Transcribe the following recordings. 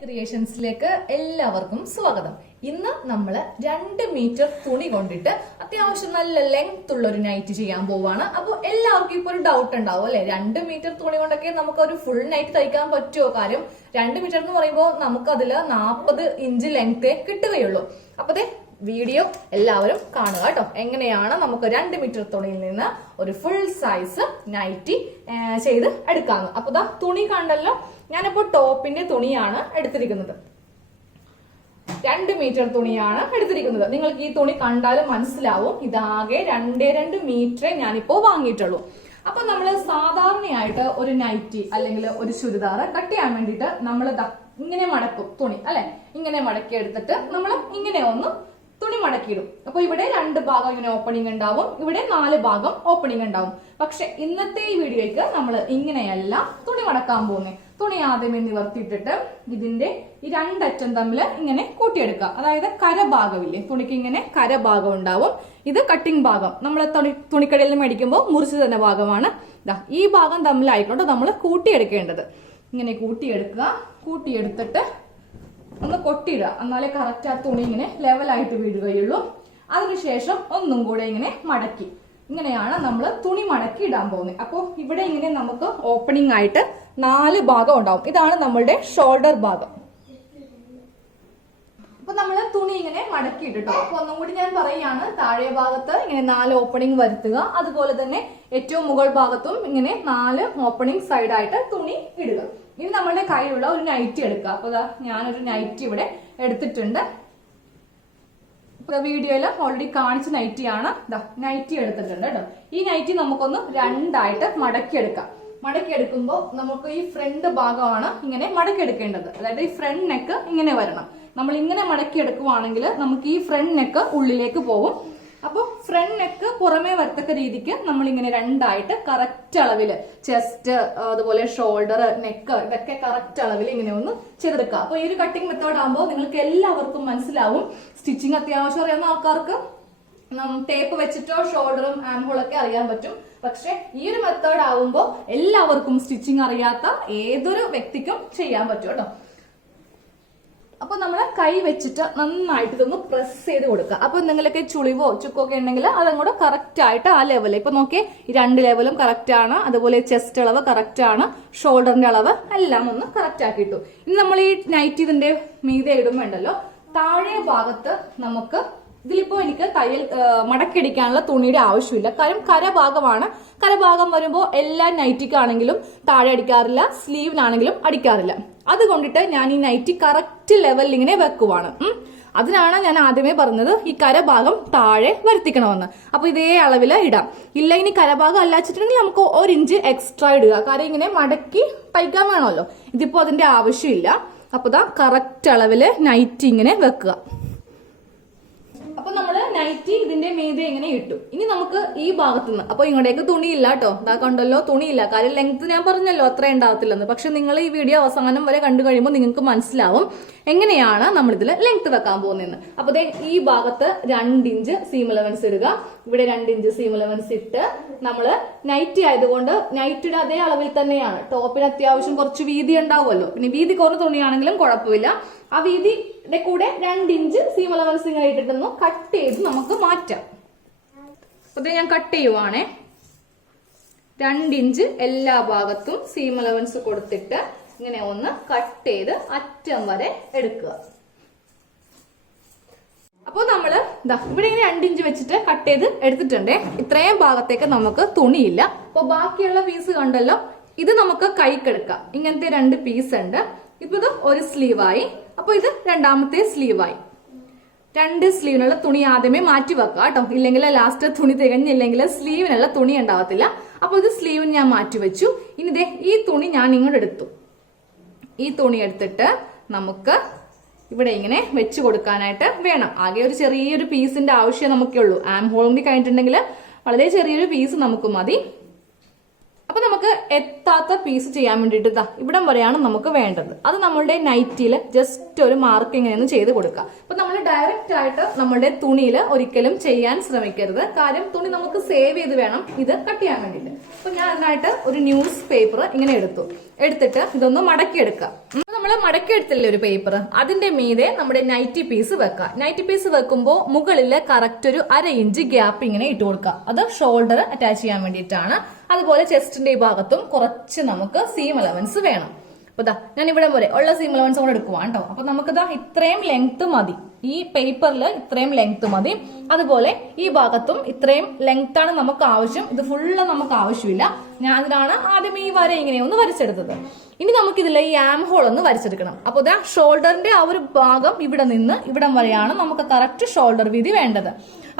ക്രിയേഷൻസിലേക്ക് എല്ലാവർക്കും സ്വാഗതം. ഇന്ന് നമ്മൾ 2 മീറ്റർ തുണി കൊണ്ടിട്ട് അത്യാവശ്യം നല്ല ലെങ്ത് ഉള്ള ഒരു നൈറ്റ് ചെയ്യാൻ പോവാണ്. അപ്പൊ എല്ലാവർക്കും ഇപ്പൊ ഒരു ഡൗട്ട് ഉണ്ടാവും അല്ലെ, 2 മീറ്റർ തുണി കൊണ്ടൊക്കെ നമുക്ക് ഒരു ഫുൾ നൈറ്റ് തയ്ക്കാൻ പറ്റുമോ? കാര്യം 2 മീറ്റർ എന്ന് പറയുമ്പോൾ നമുക്ക് അതില് 40 ഇഞ്ച് ലെങ്തേ കിട്ടുകയുള്ളൂ. അപ്പൊ വീഡിയോ എല്ലാവരും കാണുക കേട്ടോ. എങ്ങനെയാണ് നമുക്ക് 2 മീറ്റർ തുണിയിൽ നിന്ന് ഒരു ഫുൾ സൈസ് നൈറ്റി ചെയ്ത് എടുക്കാന്ന്. അപ്പൊ തുണി കണ്ടല്ലോ, ഞാനിപ്പോ ടോപ്പിന്റെ തുണിയാണ് എടുത്തിരിക്കുന്നത്. 2 മീറ്റർ തുണിയാണ് എടുത്തിരിക്കുന്നത്. നിങ്ങൾക്ക് ഈ തുണി കണ്ടാലും മനസ്സിലാവും, ഇതാകെ 2 മീറ്ററേ ഞാനിപ്പോ വാങ്ങിയിട്ടുള്ളൂ. അപ്പൊ നമ്മൾ സാധാരണയായിട്ട് ഒരു നൈറ്റി അല്ലെങ്കിൽ ഒരു ചുരിദാർ കട്ട് ചെയ്യാൻ വേണ്ടിയിട്ട് നമ്മൾ ഇങ്ങനെ മടക്കും തുണി അല്ലെ, ഇങ്ങനെ മടക്കി എടുത്തിട്ട് നമ്മൾ ഇങ്ങനെ ഒന്ന് തുണി മടക്കിയിടും. അപ്പൊ ഇവിടെ 2 ഭാഗം ഇങ്ങനെ ഓപ്പണിംഗ് ഉണ്ടാവും, ഇവിടെ 4 ഭാഗം ഓപ്പണിംഗ് ഉണ്ടാവും. പക്ഷെ ഇന്നത്തെ ഈ വീഡിയോയ്ക്ക് നമ്മൾ ഇങ്ങനെയല്ല തുണി മടക്കാൻ പോകുന്നത്. തുണി ആദ്യമേ നിവർത്തിയിട്ടിട്ട് ഇതിന്റെ ഈ 2 അറ്റം തമ്മിൽ ഇങ്ങനെ കൂട്ടിയെടുക്കുക. അതായത് കരഭാഗമില്ലേ, തുണിക്ക് ഇങ്ങനെ കരഭാഗം ഉണ്ടാവും. ഇത് കട്ടിംഗ് ഭാഗം, നമ്മൾ തുണിക്കടയിൽ നിന്ന് മേടിക്കുമ്പോൾ മുറിച്ച് തന്നെ ഭാഗമാണ്. ഈ ഭാഗം തമ്മിലായിക്കൊണ്ട് നമ്മൾ കൂട്ടിയെടുക്കേണ്ടത്. ഇങ്ങനെ കൂട്ടിയെടുത്തിട്ട് ഒന്ന് കൊട്ടിയിടുക, എന്നാലേ കറക്റ്റ് ആ തുണി ഇങ്ങനെ ലെവലായിട്ട് വീഴുകയുള്ളൂ. അതിനുശേഷം ഒന്നും കൂടെ ഇങ്ങനെ മടക്കി, ഇങ്ങനെയാണ് നമ്മൾ തുണി മടക്കി ഇടാൻ പോകുന്നത്. അപ്പോൾ ഇവിടെ ഇങ്ങനെ നമുക്ക് ഓപ്പണിംഗ് ആയിട്ട് 4 ഭാഗം ഉണ്ടാവും. ഇതാണ് നമ്മളുടെ ഷോൾഡർ ഭാഗം. അപ്പൊ നമ്മൾ തുണി ഇങ്ങനെ മടക്കിയിട്ടോ. അപ്പൊ ഒന്നും കൂടി ഞാൻ പറയുകയാണ്, താഴെ ഭാഗത്ത് ഇങ്ങനെ 4 ഓപ്പണിംഗ് വരുത്തുക. അതുപോലെ തന്നെ ഏറ്റവും മുകൾ ഭാഗത്തും ഇങ്ങനെ 4 ഓപ്പണിംഗ് സൈഡായിട്ട് തുണി ഇടുക. ഇനി നമ്മളുടെ കയ്യിലുള്ള ഒരു നൈറ്റി എടുക്കുക. അപ്പൊ ഞാനൊരു നൈറ്റി ഇവിടെ എടുത്തിട്ടുണ്ട്. വീഡിയോയിൽ ഓൾറെഡി കാണിച്ച നൈറ്റിയാണ്. നൈറ്റി എടുത്തിട്ടുണ്ട് കേട്ടോ. ഈ നൈറ്റി നമുക്കൊന്ന് 2 ആയിട്ട് മടക്കിയെടുക്കാം. മടക്കിയെടുക്കുമ്പോൾ നമുക്ക് ഈ ഫ്രണ്ട് ഭാഗമാണ് ഇങ്ങനെ മടക്കിയെടുക്കേണ്ടത്. അതായത് ഈ ഫ്രണ്ട് നെക്ക് ഇങ്ങനെ വരണം. നമ്മൾ ഇങ്ങനെ മടക്കിയെടുക്കുവാണെങ്കിൽ നമുക്ക് ഈ ഫ്രണ്ട് നെക്ക് ഉള്ളിലേക്ക് പോകും. അപ്പൊ ഫ്രണ്ട് നെക്ക് പുറമേ വരത്തക്ക രീതിക്ക് നമ്മൾ ഇങ്ങനെ 2 ആയിട്ട് കറക്റ്റ് അളവില് ചെസ്റ്റ്, അതുപോലെ ഷോൾഡർ, നെക്ക്, ഇതൊക്കെ കറക്റ്റ് അളവിൽ ഇങ്ങനെ ഒന്ന് ചെയ്തെടുക്കുക. അപ്പൊ ഈ ഒരു കട്ടിംഗ് മെത്തേഡ് ആകുമ്പോൾ നിങ്ങൾക്ക് എല്ലാവർക്കും മനസ്സിലാവും. സ്റ്റിച്ചിങ് അത്യാവശ്യം അറിയാവുന്ന ആൾക്കാർക്ക് ടേപ്പ് വെച്ചിട്ടോ ഷോൾഡറും ആംഹോളൊക്കെ അറിയാൻ പറ്റും. പക്ഷെ ഈ ഒരു മെത്തേഡ് ആവുമ്പോൾ എല്ലാവർക്കും സ്റ്റിച്ചിങ് അറിയാത്ത ഏതൊരു വ്യക്തിക്കും ചെയ്യാൻ പറ്റും കേട്ടോ. അപ്പൊ നമ്മൾ കൈ വെച്ചിട്ട് നന്നായിട്ട് ഇതൊന്ന് പ്രസ് ചെയ്ത് കൊടുക്കുക. അപ്പൊ എന്തെങ്കിലുമൊക്കെ ചുളിവോ ചുക്കൊക്കെ ഉണ്ടെങ്കിൽ അതങ്ങോട്ട് കറക്റ്റ് ആയിട്ട് ആ ലെവല്, ഇപ്പൊ നോക്കിയേ, ഈ 2 ലെവലും കറക്റ്റ് ആണ്. അതുപോലെ ചെസ്റ്റ് അളവ് കറക്റ്റ് ആണ്, ഷോൾഡറിന്റെ അളവ് എല്ലാം ഒന്ന് കറക്റ്റ് ആക്കിയിട്ടു. ഇനി നമ്മൾ ഈ നൈറ്റ് ഇതിന്റെ മീതെ ഇടുമ്പോണ്ടല്ലോ, താഴെ ഭാഗത്ത് നമുക്ക് ഇതിലിപ്പോ എനിക്ക് തയ്യൽ മടക്കിടിക്കാനുള്ള തുണിയുടെ ആവശ്യമില്ല. കാര്യം കരഭാഗമാണ്. കരഭാഗം വരുമ്പോൾ എല്ലാ നൈറ്റിക്കാണെങ്കിലും താഴെ അടിക്കാറില്ല, സ്ലീവിനാണെങ്കിലും അടിക്കാറില്ല. അതുകൊണ്ടിട്ട് ഞാൻ ഈ നൈറ്റി കറക്റ്റ് ലെവലിൽ ഇങ്ങനെ വെക്കുവാണ്. അതിനാണ് ഞാൻ ആദ്യമേ പറഞ്ഞത് ഈ കരഭാഗം താഴെ വരുത്തിക്കണമെന്ന്. അപ്പൊ ഇതേ അളവില് ഇടാം. ഇല്ല ഇനി കരഭാഗം അല്ലാച്ചിട്ടുണ്ടെങ്കിൽ നമുക്ക് 1 ഇഞ്ച് എക്സ്ട്രാ ഇടുക. കാര്യം ഇങ്ങനെ മടക്കി തയ്ക്കാൻ വേണമല്ലോ. ഇതിപ്പോ അതിന്റെ ആവശ്യമില്ല. അപ്പൊ കറക്റ്റ് അളവില് നൈറ്റി ഇങ്ങനെ വെക്കുക. അപ്പൊ നമ്മള് നൈറ്റി ഇതിന്റെ മീതെ ഇങ്ങനെ ഇട്ടു. ഇനി നമുക്ക് ഈ ഭാഗത്തുനിന്ന്, അപ്പൊ ഇങ്ങോട്ടേക്ക് തുണിയില്ല കേട്ടോ. കണ്ടല്ലോ, തുണിയില്ല. കാര്യം ലെങ്ത് ഞാൻ പറഞ്ഞല്ലോ അത്ര ഉണ്ടാകത്തില്ലെന്ന്. പക്ഷെ നിങ്ങൾ ഈ വീഡിയോ അവസാനം വരെ കണ്ടു കഴിയുമ്പോൾ നിങ്ങൾക്ക് മനസ്സിലാവും എങ്ങനെയാണ് നമ്മൾ ഇതിൽ ലെങ്ത് വെക്കാൻ പോകുന്നതെന്ന്. അപ്പൊ ഈ ഭാഗത്ത് 2 ഇഞ്ച് സീം അലവൻസ് ഇടുക. ഇവിടെ 2 ഇഞ്ച് സീം അലവൻസ് ഇട്ട് നമ്മള് നൈറ്റി ആയതുകൊണ്ട് നൈറ്റിയുടെ അതേ അളവിൽ തന്നെയാണ്. ടോപ്പിന് അത്യാവശ്യം കുറച്ച് വീതി ഉണ്ടാവുമല്ലോ. പിന്നെ വീതി കുറഞ്ഞ തുണിയാണെങ്കിലും കുഴപ്പമില്ല. ആ വീതിയുടെ കൂടെ 2 ഇഞ്ച് സീം അലവൻസ് ഇങ്ങനെ ഇട്ടിട്ടൊന്ന് കട്ട് ചെയ്ത് നമുക്ക് മാറ്റാം. അപ്പൊ ഞാൻ കട്ട് ചെയ്യുവാണേ. 2 ഇഞ്ച് എല്ലാ ഭാഗത്തും സീം അലവൻസ് കൊടുത്തിട്ട് ഇങ്ങനെ ഒന്ന് കട്ട് ചെയ്ത് അറ്റം വരെ എടുക്കുക. അപ്പൊ നമ്മള് ഇവിടെ ഇങ്ങനെ 2 ഇഞ്ച് വെച്ചിട്ട് കട്ട് ചെയ്ത് എടുത്തിട്ടുണ്ടേ. ഇത്രയും ഭാഗത്തേക്ക് നമുക്ക് തുണിയില്ല. അപ്പൊ ബാക്കിയുള്ള പീസ് കണ്ടല്ലോ, ഇത് നമുക്ക് കൈക്കെടുക്കാം. ഇങ്ങനത്തെ 2 പീസ് ഉണ്ട്. ഇപ്പൊ ഇത് ഒരു സ്ലീവായി. അപ്പൊ ഇത് രണ്ടാമത്തെ സ്ലീവായി. 2 സ്ലീവിനുള്ള തുണി ആദ്യമേ മാറ്റി വെക്കുക കേട്ടോ. ഇല്ലെങ്കിൽ ലാസ്റ്റ് തുണി തികഞ്ഞില്ലെങ്കിൽ സ്ലീവിനുള്ള തുണി ഉണ്ടാവത്തില്ല. അപ്പൊ ഇത് സ്ലീവിന് ഞാൻ മാറ്റി വെച്ചു. ഇനി ഈ തുണി ഞാൻ ഇങ്ങോട്ട് എടുത്തു. ഈ തുണി എടുത്തിട്ട് നമുക്ക് ഇവിടെ ഇങ്ങനെ വെച്ച് കൊടുക്കാനായിട്ട് വേണം. ആകെ ഒരു ചെറിയൊരു പീസിന്റെ ആവശ്യം നമുക്കേ ഉള്ളൂ. ആം ഹോൾ കൂടി കഴിഞ്ഞിട്ടുണ്ടെങ്കിൽ വളരെ ചെറിയൊരു പീസ് നമുക്ക് മതി. അപ്പൊ നമുക്ക് എത്താത്ത പീസ് ചെയ്യാൻ വേണ്ടിയിട്ട് ഇവിടം വരെയാണ് നമുക്ക് വേണ്ടത്. അത് നമ്മളുടെ നൈറ്റിയിൽ ജസ്റ്റ് ഒരു മാർക്കിംഗ് ഒന്ന് ചെയ്ത് കൊടുക്കുക. അപ്പൊ നമ്മൾ ഡയറക്റ്റ് ആയിട്ട് നമ്മളുടെ തുണിയിൽ ഒരിക്കലും ചെയ്യാൻ ശ്രമിക്കരുത്. കാര്യം തുണി നമുക്ക് സേവ് ചെയ്ത് വേണം ഇത് കട്ട് ചെയ്യാൻ വേണ്ടിയിട്ട്. അപ്പൊ ഞാൻ അതിനായിട്ട് ഒരു ന്യൂസ് പേപ്പർ ഇങ്ങനെ എടുത്തിട്ട് ഇതൊന്ന് മടക്കിയെടുക്കുക. നമ്മൾ മടക്കിയെടുത്തില്ലേ ഒരു പേപ്പർ, അതിന്റെ മീതെ നമ്മുടെ നൈറ്റി പീസ് വെക്കുക. നൈറ്റി പീസ് വെക്കുമ്പോൾ മുകളിൽ കറക്റ്റ് ഒരു 1/2 ഇഞ്ച് ഗ്യാപ്പ് ഇങ്ങനെ ഇട്ട് കൊടുക്കുക. അത് ഷോൾഡർ അറ്റാച്ച് ചെയ്യാൻ വേണ്ടിയിട്ടാണ്. അതുപോലെ ചെസ്റ്റിന്റെ ഈ ഭാഗത്തും കുറച്ച് നമുക്ക് സീം അലവൻസ് വേണം. അപ്പൊ ഞാൻ ഇവിടെ വരെ ഉള്ള സീം അലവൻസ് കൂടെ എടുക്കുവാണ് കേട്ടോ. അപ്പൊ നമുക്ക് ഇത്രയും ലെങ്ത് മതി, ഈ പേപ്പറിൽ ഇത്രയും ലെങ്ത് മതി. അതുപോലെ ഈ ഭാഗത്തും ഇത്രയും ലെങ്ത് ആണ് നമുക്ക് ആവശ്യം. ഇത് ഫുള്ള് നമുക്ക് ആവശ്യമില്ല. ഞാൻ അതിനാണ് ആദ്യം ഈ വര ഇങ്ങനെ ഒന്ന് വരച്ചെടുത്തത്. ഇനി നമുക്ക് ഇതിലെ ഈ ആം ഹോൾ ഒന്ന് വരച്ചെടുക്കണം. അപ്പൊ ഷോൾഡറിന്റെ ആ ഒരു ഭാഗം ഇവിടെ നിന്ന് ഇവിടം വരെയാണ് നമുക്ക് കറക്റ്റ് ഷോൾഡർ വീതി വേണ്ടത്.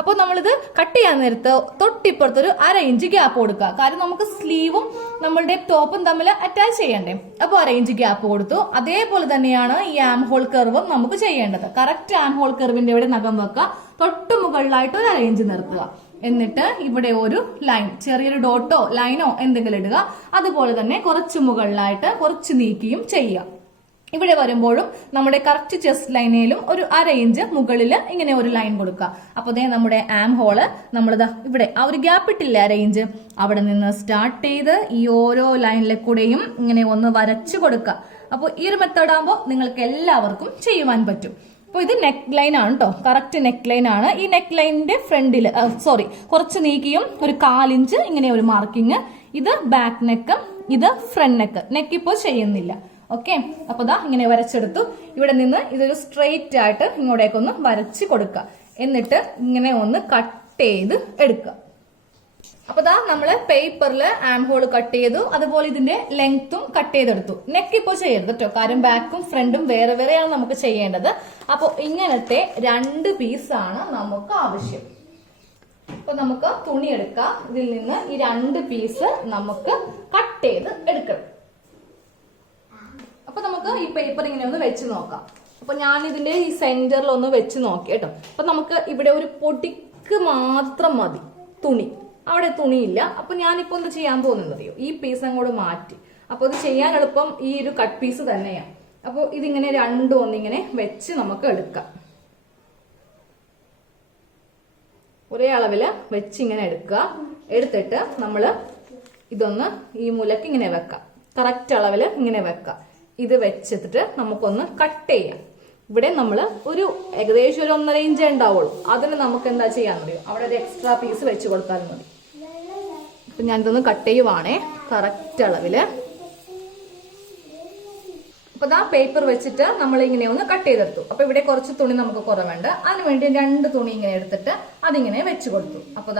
അപ്പോൾ നമ്മളിത് കട്ട് ചെയ്യാൻ നേരത്ത് തൊട്ടിപ്പുറത്ത് ഒരു 1/2 ഇഞ്ച് ഗ്യാപ്പ് കൊടുക്കുക. കാരണം നമുക്ക് സ്ലീവും നമ്മളുടെ ടോപ്പും തമ്മിൽ അറ്റാച്ച് ചെയ്യണ്ടേ. അപ്പോൾ 1/2 ഇഞ്ച് ഗ്യാപ്പ് കൊടുത്തു. അതേപോലെ തന്നെയാണ് ഈ ആം ഹോൾ കർവും നമുക്ക് ചെയ്യേണ്ടത്. കറക്റ്റ് ആം ഹോൾ കർവിന്റെ ഇവിടെ നഖം വെക്കുക. തൊട്ട് മുകളിലായിട്ട് ഒരു 1/2 ഇഞ്ച് നിർത്തുക. എന്നിട്ട് ഇവിടെ ഒരു ലൈൻ, ചെറിയൊരു ഡോട്ടോ ലൈനോ എന്തെങ്കിലും ഇടുക. അതുപോലെ തന്നെ കുറച്ച് മുകളിലായിട്ട് കുറച്ച് നീക്കിയും ചെയ്യുക. ഇവിടെ വരുമ്പോഴും നമ്മുടെ കറക്റ്റ് ചെസ്റ്റ് ലൈനിലും ഒരു 1/2 ഇഞ്ച് മുകളിൽ ഇങ്ങനെ ഒരു ലൈൻ കൊടുക്കുക. അപ്പൊ നമ്മുടെ ആം ഹോള് നമ്മളിതാ ഇവിടെ ആ ഒരു ഗ്യാപ്പ് ഇട്ടില്ലേ 1/2 ഇഞ്ച്, അവിടെ നിന്ന് സ്റ്റാർട്ട് ചെയ്ത് ഈ ഓരോ ലൈനിലെ കൂടെയും ഇങ്ങനെ ഒന്ന് വരച്ചു കൊടുക്കുക. അപ്പോൾ ഈ ഒരു മെത്തേഡ് ആകുമ്പോൾ നിങ്ങൾക്ക് എല്ലാവർക്കും ചെയ്യുവാൻ പറ്റും. അപ്പോൾ ഇത് നെക്ക് ലൈൻ ആണ് കേട്ടോ, കറക്റ്റ് നെക്ക് ലൈൻ ആണ്. ഈ നെക്ക് ലൈനിന്റെ ഫ്രണ്ടിൽ കുറച്ച് നീക്കിയും ഒരു 1/4 ഇഞ്ച് ഇങ്ങനെ ഒരു മാർക്കിങ്. ഇത് ബാക്ക് നെക്ക്, ഇത് ഫ്രണ്ട് നെക്ക് ഇപ്പോൾ ചെയ്യുന്നില്ല. ഓക്കെ, അപ്പൊ ഇങ്ങനെ വരച്ചെടുത്തു. ഇവിടെ നിന്ന് ഇതൊരു സ്ട്രെയിറ്റ് ആയിട്ട് ഇങ്ങോട്ടേക്കൊന്ന് വരച്ച് കൊടുക്കുക. എന്നിട്ട് ഇങ്ങനെ ഒന്ന് കട്ട് ചെയ്ത് എടുക്കുക. അപ്പൊ നമ്മള് പേപ്പറിൽ ആം ഹോൾ കട്ട് ചെയ്തു. അതുപോലെ ഇതിന്റെ ലെങ്ത്തും കട്ട് ചെയ്തെടുത്തു. നെക്ക് ഇപ്പോൾ ചെയ്യരുത് കേട്ടോ, കാരണം ബാക്കും ഫ്രണ്ടും വേറെ വേറെയാണ് നമുക്ക് ചെയ്യേണ്ടത്. അപ്പോൾ ഇങ്ങനത്തെ 2 പീസാണ് നമുക്ക് ആവശ്യം. അപ്പൊ നമുക്ക് തുണി എടുക്കാം. ഇതിൽ നിന്ന് ഈ 2 പീസ് നമുക്ക് കട്ട് ചെയ്ത് എടുക്കണം. അപ്പൊ നമുക്ക് ഈ പേപ്പർ ഇങ്ങനെ ഒന്ന് വെച്ച് നോക്കാം. അപ്പൊ ഞാൻ ഇതിന്റെ ഈ സെന്ററിൽ ഒന്ന് വെച്ച് നോക്കി കേട്ടോ. അപ്പൊ നമുക്ക് ഇവിടെ ഒരു പൊടിക്ക് മാത്രം മതി തുണി, അവിടെ തുണിയില്ല. അപ്പൊ ഞാനിപ്പോ എന്താ ചെയ്യാൻ പോകുന്നറിയോ, ഈ പീസ് അങ്ങോട്ട് മാറ്റി. അപ്പൊ ഇത് ചെയ്യാൻ എളുപ്പം ഈ ഒരു കട്ട് പീസ് തന്നെയാണ്. അപ്പൊ ഇതിങ്ങനെ രണ്ടും ഒന്നിങ്ങനെ വെച്ച് നമുക്ക് എടുക്കാം. ഒരേ അളവില് വെച്ച് ഇങ്ങനെ എടുക്കുക. എടുത്തിട്ട് നമ്മള് ഇതൊന്ന് ഈ മൂലക്ക് ഇങ്ങനെ വെക്കാം. കറക്റ്റ് അളവില് ഇങ്ങനെ വെക്കാം. ഇത് വെച്ചിട്ട് നമുക്കൊന്ന് കട്ട് ചെയ്യാം. ഇവിടെ നമ്മൾ ഒരു ഏകദേശം ഒരു 1.5 ഇഞ്ച് ഉണ്ടാവുള്ളൂ. അതിന് നമുക്ക് എന്താ ചെയ്യാന്നറിയോ, അവിടെ ഒരു എക്സ്ട്രാ പീസ് വെച്ച് കൊടുത്താലും മതി. അപ്പൊ ഞാനിതൊന്ന് കട്ട് ചെയ്യുവാണേ കറക്റ്റ് അളവില്. അപ്പൊ പേപ്പർ വെച്ചിട്ട് നമ്മൾ ഇങ്ങനെ ഒന്ന് കട്ട് ചെയ്തെടുത്തു. അപ്പൊ ഇവിടെ കുറച്ച് തുണി നമുക്ക് കുറവുണ്ട്. അതിനുവേണ്ടി 2 തുണി ഇങ്ങനെ എടുത്തിട്ട് അതിങ്ങനെ വെച്ച് കൊടുത്തു. അപ്പൊ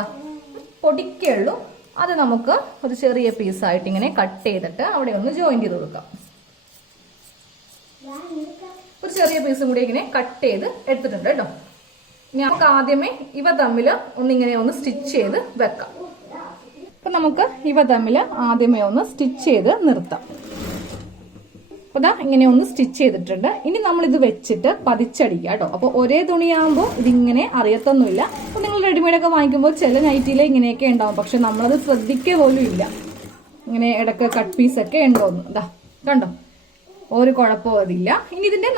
പൊടിക്കേ ഉള്ളൂ. അത് നമുക്ക് ഒരു ചെറിയ പീസായിട്ട് ഇങ്ങനെ കട്ട് ചെയ്തിട്ട് അവിടെ ഒന്ന് ജോയിന്റ് ചെയ്ത് കൊടുക്കാം. ഒരു ചെറിയ പീസും കൂടി ഇങ്ങനെ കട്ട് ചെയ്ത് എടുത്തിട്ടുണ്ട് കേട്ടോ. നമുക്ക് ആദ്യമേ ഇവ തമ്മിൽ ഒന്നിങ്ങനെ ഒന്ന് സ്റ്റിച്ച് ചെയ്ത് വെക്കാം. അപ്പൊ നമുക്ക് ഇവ തമ്മിൽ ആദ്യമേ ഒന്ന് സ്റ്റിച്ച് ചെയ്ത് നിർത്താം. അപ്പൊ ഇങ്ങനെ ഒന്ന് സ്റ്റിച്ച് ചെയ്തിട്ടുണ്ട്. ഇനി നമ്മൾ ഇത് വെച്ചിട്ട് പതിച്ചടിക്കുക കേട്ടോ. അപ്പൊ ഒരേ തുണിയാകുമ്പോൾ ഇതിങ്ങനെ അറിയത്തൊന്നുമില്ല. അപ്പൊ നിങ്ങൾ റെഡിമെയ്ഡ് ഒക്കെ വാങ്ങിക്കുമ്പോൾ ചില നൈറ്റിയിൽ ഇങ്ങനെയൊക്കെ ഉണ്ടാവും. പക്ഷെ നമ്മളത് ശ്രദ്ധിക്കുക പോലും ഇല്ല. ഇങ്ങനെ ഇടയ്ക്ക് കട്ട് പീസൊക്കെ ഉണ്ടോന്ന് കണ്ടോ, ഒരു കുഴപ്പവും അതില്ല. ഇനി ഇതിന്റെ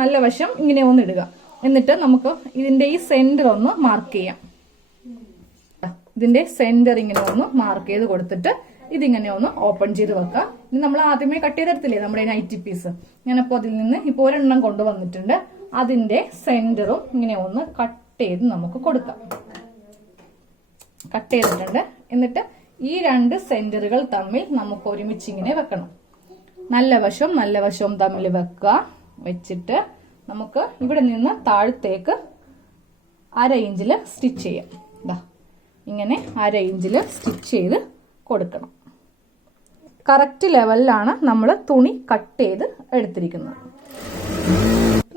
നല്ല വശം ഇങ്ങനെ ഒന്ന് ഇടുക. എന്നിട്ട് നമുക്ക് ഇതിന്റെ ഈ സെന്റർ ഒന്ന് മാർക്ക് ചെയ്യാം. ഇതിന്റെ സെന്റർ ഇങ്ങനെ ഒന്ന് മാർക്ക് ചെയ്ത് കൊടുത്തിട്ട് ഇതിങ്ങനെ ഒന്ന് ഓപ്പൺ ചെയ്ത് വെക്കാം. ഇനി നമ്മൾ ആദ്യമേ കട്ട് ചെയ്തെടുത്തില്ലേ നമ്മുടെ നൈറ്റി പീസ്, ഞാനപ്പോൾ അതിൽ നിന്ന് ഇപ്പോൾ ഒരെണ്ണം കൊണ്ടുവന്നിട്ടുണ്ട്. അതിന്റെ സെന്ററും ഇങ്ങനെ ഒന്ന് കട്ട് ചെയ്ത് നമുക്ക് കൊടുക്കാം. കട്ട് ചെയ്തിട്ടുണ്ട്. എന്നിട്ട് ഈ 2 സെന്ററുകൾ തമ്മിൽ നമുക്ക് ഒരുമിച്ച് ഇങ്ങനെ വെക്കണം. നല്ല വശവും തമ്മിൽ വെക്കുക. വെച്ചിട്ട് നമുക്ക് ഇവിടെ നിന്ന് താഴത്തേക്ക് 1/2 ഇഞ്ചിൽ സ്റ്റിച്ച് ചെയ്യാം. ഇങ്ങനെ 1/2 ഇഞ്ചിൽ സ്റ്റിച്ച് ചെയ്ത് കൊടുക്കണം. കറക്റ്റ് ലെവലിലാണ് നമ്മൾ തുണി കട്ട് ചെയ്ത് എടുത്തിരിക്കുന്നത്.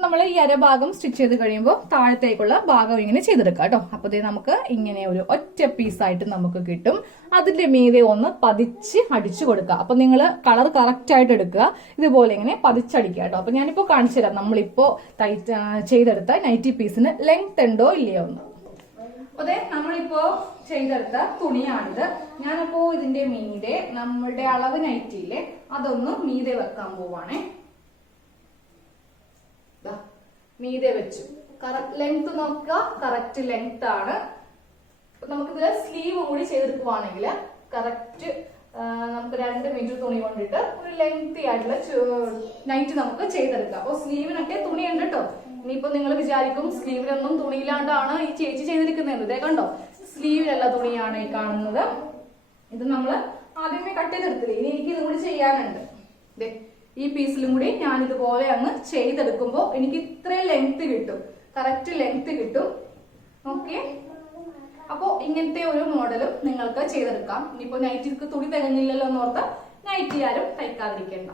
നമ്മൾ ഈ അരഭാഗം സ്റ്റിച്ച് ചെയ്ത് കഴിയുമ്പോൾ താഴത്തേക്കുള്ള ഭാഗം ഇങ്ങനെ ചെയ്തെടുക്കാം കേട്ടോ. അപ്പൊ നമുക്ക് ഇങ്ങനെ ഒരു ഒറ്റ പീസായിട്ട് നമുക്ക് കിട്ടും. അതിന്റെ മീതെ ഒന്ന് പതിച്ച് അടിച്ചു കൊടുക്കുക. അപ്പൊ നിങ്ങൾ കളർ കറക്റ്റ് ആയിട്ട് എടുക്കുക. ഇതുപോലെ ഇങ്ങനെ പതിച്ചടിക്കുക കേട്ടോ. അപ്പൊ ഞാനിപ്പോ കാണിച്ചു തരാം നമ്മളിപ്പോ ചെയ്തെടുത്ത നൈറ്റി പീസിന് ലെങ്ത് ഉണ്ടോ ഇല്ലയോ ഒന്ന്. അതെ, നമ്മളിപ്പോ ചെയ്തെടുത്ത തുണിയാണിത്. ഞാനപ്പോ ഇതിന്റെ മീതെ നമ്മളുടെ അളവ് നൈറ്റിയില്ലേ അതൊന്ന് മീതെ വെക്കാൻ പോവാണേ. മീതെ വെച്ചു. കറക്റ്റ് ലെങ്ത് നോക്കുക, കറക്റ്റ് ലെങ്ത് ആണ്. നമുക്കിതിൽ സ്ലീവ് കൂടി ചെയ്തെടുക്കുവാണെങ്കിൽ കറക്റ്റ് നമുക്ക് 2 മീറ്റർ തുണി കൊണ്ടിട്ട് ഒരു ലെങ്തി ആയിട്ടുള്ള നൈറ്റ് നമുക്ക് ചെയ്തെടുക്കാം. അപ്പൊ സ്ലീവിനൊക്കെ തുണി ഉണ്ട് കേട്ടോ. ഇനിയിപ്പോ നിങ്ങൾ വിചാരിക്കും സ്ലീവിലൊന്നും തുണിയില്ലാണ്ടാണ് ഈ ചേച്ചി ചെയ്തിരിക്കുന്നത്. ഇതേ കണ്ടോ, സ്ലീവിലുള്ള തുണിയാണ് ഈ കാണുന്നത്. ഇത് നമ്മൾ ആദ്യമേ കട്ട് ചെയ്തെടുത്തില്ലേ, ഇനി എനിക്ക് ഇതും കൂടി ചെയ്യാനുണ്ട്. ഈ പീസിലും കൂടി ഞാൻ ഇതുപോലെ അങ്ങ് ചെയ്തെടുക്കുമ്പോൾ എനിക്ക് ഇത്രയും ലെങ്ത് കിട്ടും, കറക്റ്റ് ലെങ്ത് കിട്ടും. ഓക്കെ, അപ്പോ ഇങ്ങനത്തെ ഒരു മോഡലും നിങ്ങൾക്ക് ചെയ്തെടുക്കാം. ഇനിയിപ്പോ നൈറ്റിക്ക് തുണി തികഞ്ഞില്ലല്ലോ എന്നോർത്ത് നൈറ്റി ആരും തയ്ക്കാതിരിക്കേണ്ട.